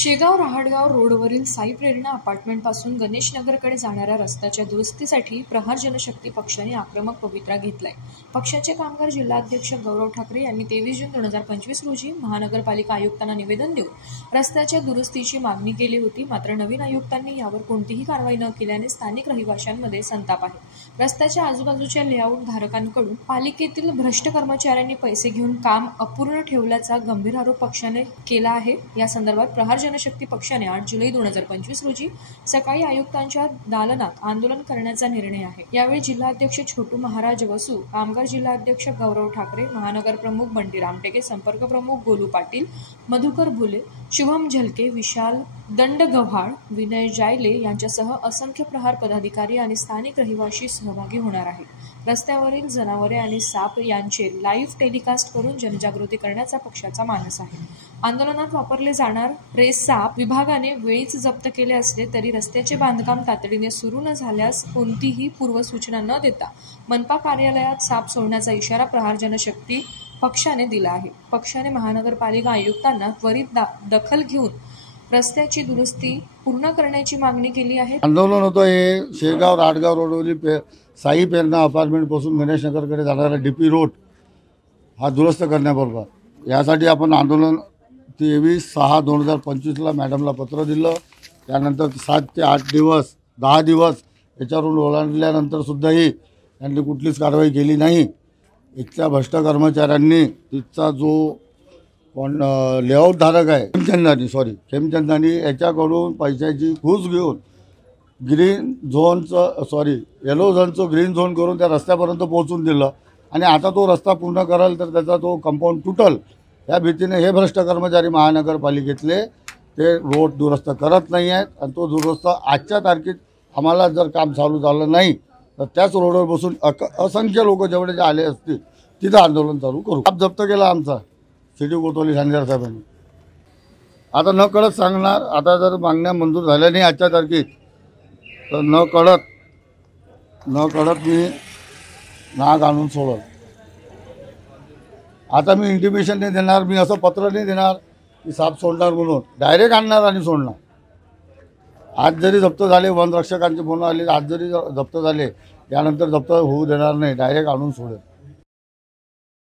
शेगाव रहाटगाव रोडवरील साई प्रेरणा अपार्टमेंटपासून गणेश नगरकडे जाणाऱ्या रस्त्याच्या दुरुस्तीसाठी प्रहार जनशक्ती पक्षाने आक्रमक पवित्रा घेतलाय। पक्षाचे कामगार जिल्हाध्यक्ष गौरव ठाकरे यांनी 23 जून 2025 रोजी महानगरपालिका आयुक्तांना निवेदन देऊन रस्त्याच्या दुरुस्तीची मागणी केली होती। मात्र नवीन आयुक्तांनी यावर कोणतीही कारवाई न केल्याने स्थानिक रहिवाशांमध्ये संताप आहे। रस्त्याच्या आजूबाजूच्या लेआउट धारकांकडून पालिकेतील भ्रष्ट कर्मचाऱ्यांनी पैसे घेऊन काम अपूर्ण ठेवल्याचा गंभीर आरोप पक्षाने केला आहे। या संदर्भात प्रहार जनशक्ती पक्षाने 8 जुलै 2025 रोजी सकाळी आयुक्तांच्या दालनात आंदोलन करण्याचा निर्णय आहे। यावेळी जिल्हाध्यक्ष छोटू महाराज वसू, कामगार जिल्हाध्यक्ष गौरव ठाकरे, महानगर प्रमुख बंटी रामटेके, संपर्क प्रमुख गोलू पाटील, मधुकर भुले, शुभम झलके, विशाल दंडगव्हाळ, विनय जायले यांच्यासह असंख्य प्रहार पदाधिकारी आणि स्थानिक रहिवासी सहभागी होणार आहेत। रस्त्यावरील जनावरे आणि साप यांचे लाईव्ह टेलिकास्ट करून जनजागृती करण्याचा पक्षाचा मानस आहे। आंदोलनात वापरले जाणारे साप विभागाने वेळीच जप्त केले असले तरी रस्त्याचे बांधकाम तातडीने सुरू न झाल्यास कोणतीही पूर्वसूचना न देता मनपा कार्यालयात साप सोडण्याचा इशारा प्रहार जनशक्ती पक्षाने दिला आहे। पक्षाने महानगरपालिका आयुक्तांना त्वरित दखल घेऊन रस्त्याची दुरुस्ती पूर्ण करण्याची मागणी केली आहे। आंदोलन होतं हे शेगाव रहाटगाव रोडवरील साई प्रेरणा अपार्टमेंटपासून गणेश नगरकडे जाणारा डीपी रोड हा दुरुस्त करण्याबरोबर यासाठी आपण आंदोलन 23/6/2025 मॅडमला पत्र दिलं। त्यानंतर 7 ते 8 दिवस 10 दिवस याच्यावरून ओलांडल्यानंतर सुद्धाही त्यांनी कुठलीच कारवाई केली नाही। इथल्या भ्रष्ट कर्मचाऱ्यांनी तिथचा जो लेआउट धारक आहे खेमचंदानी याच्याकडून पैशाची घुस घेऊन येलो झोनचं ग्रीन झोन करून त्या रस्त्यापर्यंत पोहोचून दिलं आणि आता तो रस्ता पूर्ण कराल तर त्याचा तो कंपाऊंड तुटल या भीतीने हे भ्रष्ट कर्मचारी महानगरपालिकेतले ते रोड दुरुस्त करत नाही आहेत आणि तो दुरुस्त आजच्या तारखेत आम्हाला जर काम चालू झालं नाही तर त्याच रोडवर बसून असंख्य लोक जेवढे जे आले असतील तिथं आंदोलन चालू करू। आप जप्त केला आमचा सिटी कोतवाली सांगणार साहेबांनी आता न कळत सांगणार। आता जर मागण्या मंजूर झाल्या नाही आजच्या तारखेत तर न कळत मी नाक आणून सोडल। आता मी इंटिमेशन नाही देणार, मी असं पत्र नाही देणार की साप सोडणार म्हणून, डायरेक्ट आणणार आणि सोडणार। आज जरी जप्त झाले वनरक्षकांचे फोन आले, आज जरी जप्त झाले त्यानंतर जप्त होऊ देणार नाही, डायरेक्ट आणून सोडेल।